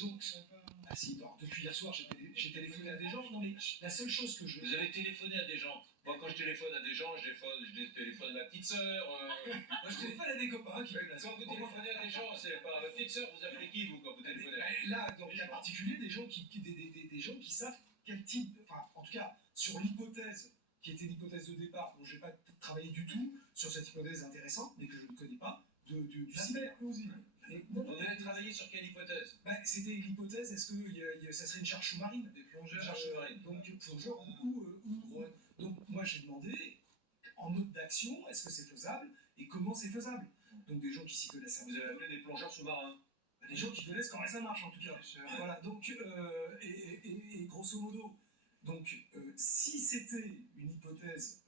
Donc, ah si, depuis hier soir, j'ai téléphoné à des gens. Non, mais la seule chose que je... Vous avez téléphoné à des gens. Moi, quand je téléphone à des gens, je téléphone à ma petite sœur. Moi, je téléphone à des copains qui... Quand vous téléphonez à des gens, c'est pas à votre petite sœur, vous appelez qui, vous, quand vous téléphonez? Là, dans le cas particulier, des gens des gens qui savent quel type... Enfin, en tout cas, sur l'hypothèse, qui était l'hypothèse de départ, dont je n'ai pas travaillé du tout, sur cette hypothèse intéressante, mais que je ne connais pas, du cyber. Vous avez travaillé sur quelle hypothèse? C'était l'hypothèse, est-ce que ça serait une charge sous-marine? Des plongeurs sous-marines. Donc, plongeurs ou donc, moi, j'ai demandé, en mode d'action, est-ce que c'est faisable et comment c'est faisable? Donc, des gens qui s'y connaissent. Vous avez appelé des plongeurs sous-marins? Des gens qui connaissent comment ça marche, en tout cas. Voilà, donc, et grosso modo, donc, si c'était une hypothèse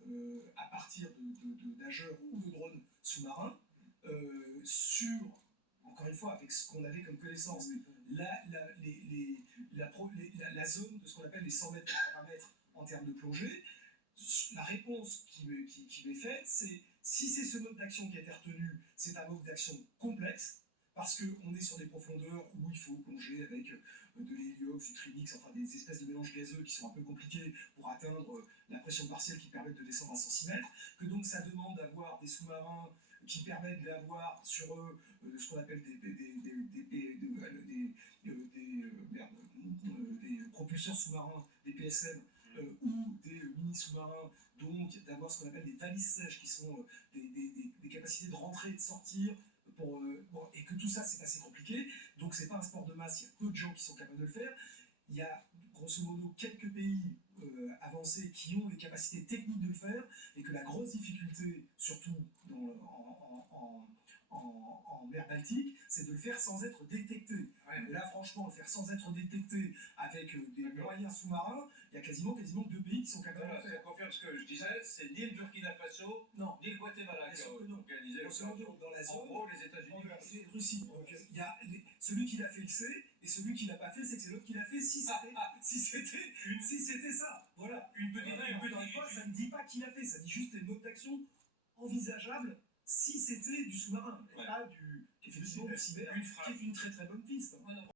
à partir de nageurs ou de drones sous-marins, sur, encore une fois, avec ce qu'on avait comme connaissance, la zone de ce qu'on appelle les 100 mètres par 20 mètres en termes de plongée, la réponse qui m'est faite, c'est si c'est ce mode d'action qui a été retenu, c'est un mode d'action complexe, parce qu'on est sur des profondeurs où il faut plonger avec de l'héliox, du trimix, enfin des espèces de mélanges gazeux qui sont un peu compliqués pour atteindre la pression partielle qui permet de descendre à 100 cm, que donc ça demande d'avoir des sous-marins qui permettent d'avoir sur eux ce qu'on appelle des propulseurs sous-marins, des PSM, ou des mini-sous-marins, donc d'avoir ce qu'on appelle des valises sèches qui sont des capacités de rentrer et de sortir, et que tout ça c'est assez compliqué, donc c'est pas un sport de masse, il y a peu de gens qui sont capables de le faire. Il y a grosso modo quelques pays avancés qui ont les capacités techniques de le faire, et que la grosse difficulté, surtout en mer Baltique, c'est de le faire sans être détecté. Ouais. Et là, franchement, le faire sans être détecté avec des moyens sous-marins, il y a quasiment deux pays qui sont capables de le faire. Ça confirme ce que je disais, c'est ni le Burkina Faso, ni le Guatemala qui ont organisé dans la zone. En gros, les États-Unis et Russie. Donc, il y a celui qui l'a fait, le sait, et celui qui l'a pas fait, c'est que c'est l'autre qui l'a fait. Si c'était ça, voilà. Une petite fois, ça ne dit pas qui l'a fait, ça dit juste les modes d'action envisageables si c'était du sous-marin, et pas du cyber, qui est une très très bonne piste.